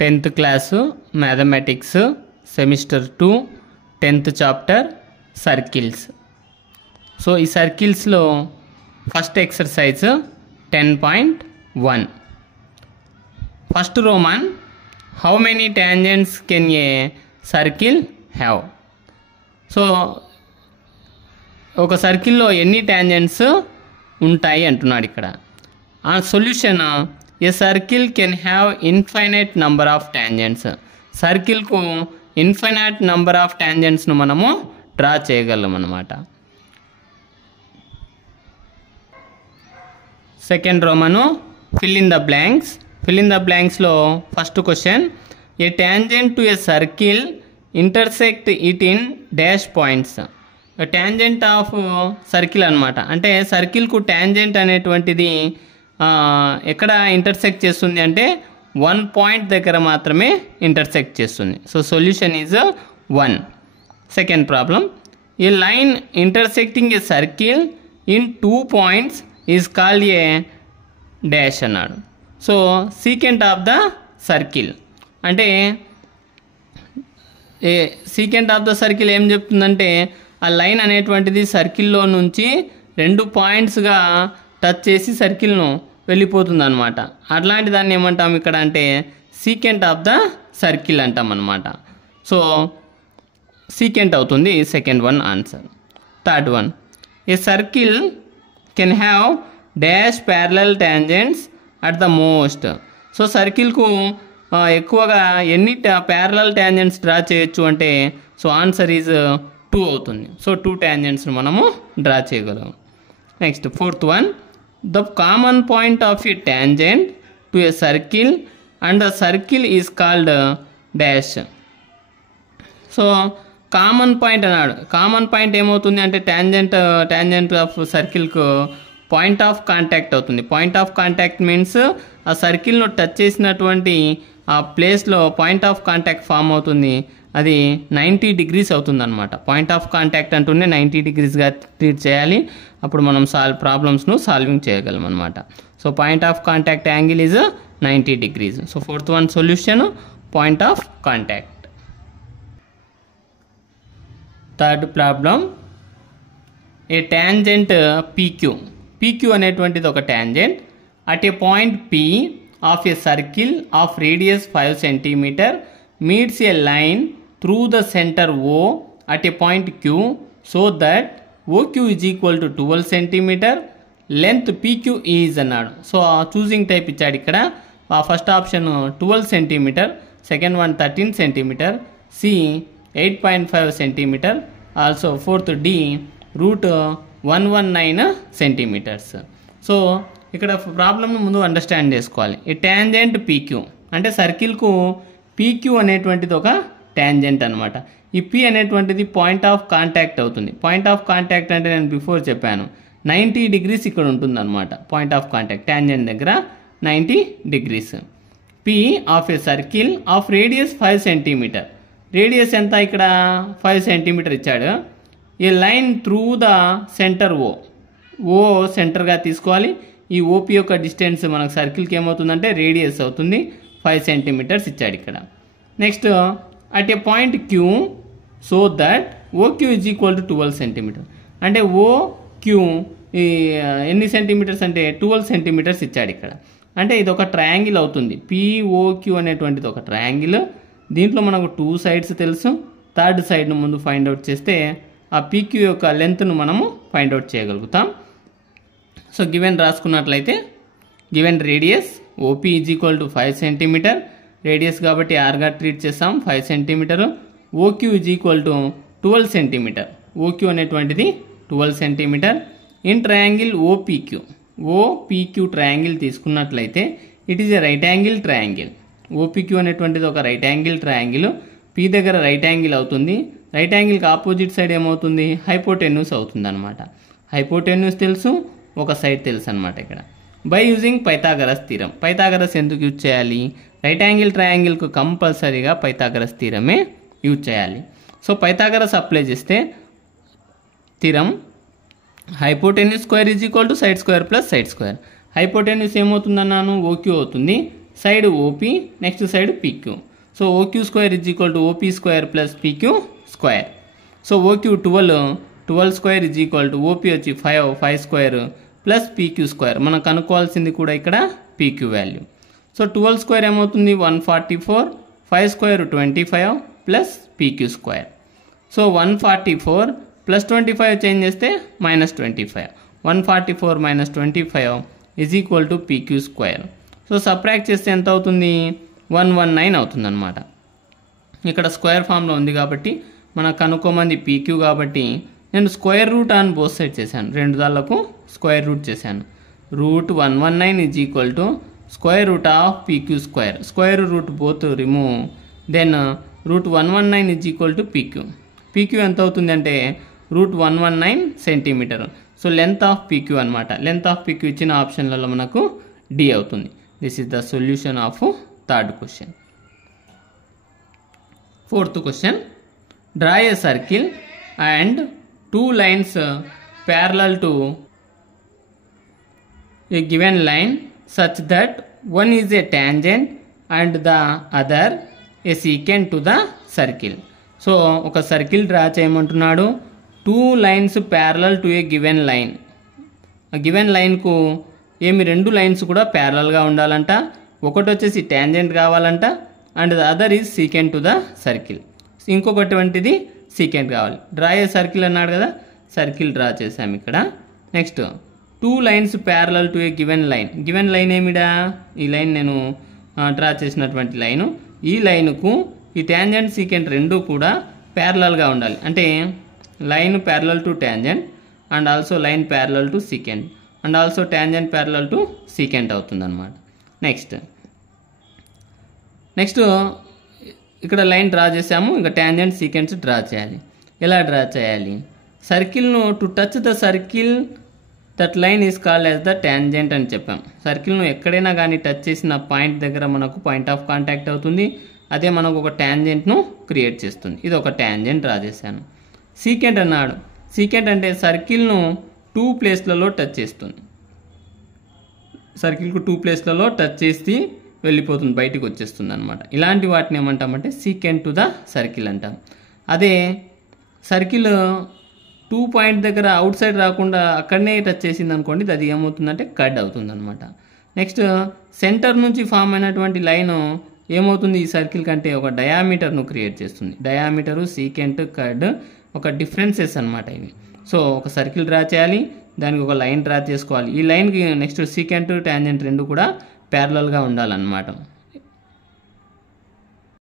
Tenth class mathematics semester 2 10th chapter circles. So ఈ సర్కిల్స్లో first exercise 10.1. First roman, how many tangents can a circle have? So ఒక సర్కిల్లో ఎన్ని tangents ఉంటాయి అంటున్నాడు ఇక్కడ. ఆ solution, a circle can have infinite number of tangents. సర్కిల్కు ఇన్ఫైనైట్ నంబర్ ఆఫ్ టాంజెంట్స్ను మనము డ్రా చేయగలం అన్నమాట. Second roman, fill in the blanks. Fill in the బ్లాంక్స్లో first question, a tangent to a circle intersect it in dash points. Tangent of circle అనమాట. అంటే సర్కిల్కు tangent అనేటువంటిది ఎక్కడ ఇంటర్సెక్ట్ చేస్తుంది అంటే 1 పాయింట్ దగ్గర మాత్రమే ఇంటర్సెక్ట్ చేస్తుంది. So solution is 1. Second problem, a line intersecting a circle in 2 points is called a dash అన్నాడు. So secant of the circle అంటే సీకెంట్ ఆఫ్ ద సర్కిల్ ఏం చెప్తుందంటే ఆ లైన్ అనేటువంటిది సర్కిల్లో నుంచి 2 పాయింట్స్గా టచ్ చేసి సర్కిల్ను వెళ్ళిపోతుంది అనమాట. అట్లాంటి దాన్ని ఏమంటాం ఇక్కడ అంటే సీకెంట్ ఆఫ్ ద సర్కిల్ అంటాం అనమాట. సో సీకెంట్ అవుతుంది second one answer. Third one, a circle can have dash parallel tangents at the most. So సర్కిల్కు ఎక్కువగా ఎన్ని ప్యారలల్ టాంజెంట్స్ డ్రా చేయొచ్చు అంటే సో ఆన్సర్ ఈజ్ 2 అవుతుంది. సో 2 టాంజెంట్స్ను మనము డ్రా చేయగలం. Next fourth one, the common point of a tangent to a circle and the circle is called dash. So common point అన్నాడు. Common point ఏమవుతుంది అంటే tangent of సర్కిల్కు point of contact అవుతుంది. Point of contact means ఆ సర్కిల్ను touch చేసినటువంటి ఆ ప్లేస్లో పాయింట్ ఆఫ్ కాంటాక్ట్ ఫామ్ అవుతుంది. అది 90 degrees అవుతుంది అనమాట. పాయింట్ ఆఫ్ కాంటాక్ట్ అంటూనే 90 degreesగా ట్రీట్ చేయాలి. అప్పుడు మనం ప్రాబ్లమ్స్ను సాల్వింగ్ చేయగలం అనమాట. So point of contact angle is 90 degrees. So fourth one solution point of contact. Third problem, A tangent PQ. PQ అనేటువంటిది ఒక tangent at a point P of a circle of radius 5 centimeter meets a line through the center O at a point Q so that OQ is equal to 12 centimeter. Length PQ is అన్నాడు. So choosing type ఇచ్చాడు ఇక్కడ. First option 12 centimeter, second one 13 centimeter, C 8.5 centimeter, also fourth D √119 centimeters. సో ఇక్కడ ప్రాబ్లమ్ను ముందు understand చేసుకోవాలి. ఈ tangent PQ అంటే సర్కిల్కు పీక్యూ అనేటువంటిది ఒక టాంజెంట్ అనమాట. ఈ పి అనేటువంటిది పాయింట్ ఆఫ్ కాంటాక్ట్ అవుతుంది. పాయింట్ ఆఫ్ కాంటాక్ట్ అంటే నేను బిఫోర్ చెప్పాను 90 degrees ఇక్కడ ఉంటుంది అనమాట. పాయింట్ ఆఫ్ కాంటాక్ట్ టాంజెంట్ దగ్గర 90 degrees. P of a circle of radius 5 centimeter. Radius ఎంత ఇక్కడ 5 centimeter ఇచ్చాడు. ఈ లైన్ త్రూ ద సెంటర్ ఓ సెంటర్గా తీసుకోవాలి. ఈ ఓపి యొక్క డిస్టెన్స్ మనకు సర్కిల్కి ఏమవుతుందంటే రేడియస్ అవుతుంది. 5 centimeters ఇచ్చాడు ఇక్కడ. Next at a point Q so that OQ is equal to 12 centimeter. అంటే ఓక్యూ ఎన్ని సెంటీమీటర్స్ అంటే 12 centimeters ఇచ్చాడు ఇక్కడ. అంటే ఇది ఒక ట్రయాంగిల్ అవుతుంది. పిఓక్యూ అనేటువంటిది ఒక ట్రయాంగిల్. దీంట్లో మనకు 2 sides తెలుసు. థర్డ్ సైడ్ను ముందు ఫైండ్ అవుట్ చేస్తే ఆ పీక్యూ యొక్క లెంత్ను మనము ఫైండ్ అవుట్ చేయగలుగుతాం. సో గివెన్ రాసుకున్నట్లయితే given radius OP is equal to 5 centimeter. Radius కాబట్టి ఆర్గా ట్రీట్ చేస్తాం 5 centimeter. OQ is equal to 12 centimeter. OQ అనేటువంటిది 12 centimeter. In triangle OPQ triangle తీసుకున్నట్లయితే it is a right angle triangle. OPQ అనేటువంటిది ఒక right angle triangle. P దగ్గర right angle అవుతుంది. Right యాంగిల్కి ఆపోజిట్ సైడ్ ఏమవుతుంది హైపోటెన్యూస్ అవుతుంది అనమాట. హైపోటెన్యూస్ తెలుసు, ఒక సైడ్ తెలుసు అనమాట ఇక్కడ. By using Pythagoras theorem. Pythagoras ఎందుకు యూజ్ చేయాలి? రైట్ యాంగిల్ ట్రయాంగిల్కు కంపల్సరీగా పైథాగరస్ థీరమే యూజ్ చేయాలి. సో పైథాగరస్ అప్లై చేస్తే theorem hypotenuse square is equal to side square plus side square. Hypotenuse ఏమవుతుందన్నాను, ఓక్యూ అవుతుంది, side OP, next side PQ. So OQ square is equal to OP square plus PQ square. So OQ 12 square is equal to OP వచ్చి 5 square plus PQ square. మనం కనుక్కోవాల్సింది కూడా ఇక్కడ PQ value. So 12 square ఏమవుతుంది 144, 5 square 25 plus PQ square. So 144 plus 25 change చేస్తే -25. 144 - 25 is equal to PQ square. So subtract చేస్తే ఎంత అవుతుంది, 119 అవుతుంది అనమాట. ఇక్కడ స్క్వేర్ ఫామ్లో ఉంది కాబట్టి మనకు కనుక్కోమంది పీక్యూ కాబట్టి నేను square root on both side చేశాను, రెండు దాళ్లకు స్క్వేర్ రూట్ చేశాను. Root 119 is equal to square root of PQ square. Square root both remove, then root 119 is equal to PQ. PQ ఎంత అవుతుంది అంటే root 119 centimetre. So length of PQ అనమాట. Length of PQ ఇచ్చిన ఆప్షన్లలో మనకు D అవుతుంది. This is the solution of third question. Fourth question, draw a circle and 2 lines parallel to a given line such that one is a tangent and the other a secant to the circle. So ఒక circle draw చేయమంటున్నాడు. 2 lines parallel to a given line. ఆ given లైన్కు ఏమి 2 lines కూడా ప్యారలల్గా ఉండాలంట. ఒకటి వచ్చేసి ట్యాంజెంట్ కావాలంట, and the other is secant to the circle. ఇంకొకటువంటిది సీకెంట్ కావాలి. డ్రా ఏ సర్కిల్ అన్నాడు కదా, సర్కిల్ డ్రా చేసాము ఇక్కడ. Next 2 lines parallel to a given line. Given line ఏమిడా, ఈ లైన్ నేను డ్రా చేసినటువంటి లైను. ఈ లైన్కు ఈ ట్యాంజెంట్ సీకెంట్ రెండు కూడా ప్యారలల్గా ఉండాలి. అంటే line parallel to tangent and also line parallel to secant and also tangent parallel to secant అవుతుంది అనమాట. నెక్స్ట్ ఇక్కడ లైన్ డ్రా చేసాము, ఇంకా ట్యాంజెంట్ సీకెంట్స్ డ్రా చేయాలి. ఎలా డ్రా చేయాలి, సర్కిల్ను to touch the circle that line is called as the tangent అని చెప్పాం. సర్కిల్ను ఎక్కడైనా కానీ టచ్ చేసిన పాయింట్ దగ్గర మనకు పాయింట్ ఆఫ్ కాంటాక్ట్ అవుతుంది, అదే మనకు ఒక ట్యాంజెంట్ను క్రియేట్ చేస్తుంది. ఇది ఒక ట్యాంజెంట్ డ్రా చేశాను. సీకెంట్ అన్నాడు, సీకెంట్ అంటే సర్కిల్ను 2 ప్లేస్లలో టచ్ చేస్తుంది. సర్కిల్కు 2 ప్లేస్లలో టచ్ చేసి వెళ్ళిపోతుంది, బయటికి వచ్చేస్తుంది అనమాట. ఇలాంటి వాటిని ఏమంటామంటే సీకెంట్ టు ద సర్కిల్ అంటాం. అదే సర్కిల్ 2 పాయింట్ దగ్గర అవుట్ సైడ్ రాకుండా అక్కడనే టచ్ చేసింది అనుకోండి, అది ఏమవుతుందంటే కడ్ అవుతుంది అనమాట. నెక్స్ట్ సెంటర్ నుంచి ఫామ్ అయినటువంటి లైన్ ఏమవుతుంది, ఈ సర్కిల్ కంటే ఒక డయామీటర్ను క్రియేట్ చేస్తుంది. డయామీటరు, సీకెంట్, కడ్ ఒక డిఫరెన్సెస్ అనమాట ఇవి. సో ఒక సర్కిల్ డ్రా చేయాలి, దానికి ఒక లైన్ డ్రా చేసుకోవాలి. ఈ లైన్కి నెక్స్ట్ సీకెంట్, ట్యాంజెంట్ రెండు కూడా ప్యారలల్గా ఉండాలన్నమాట.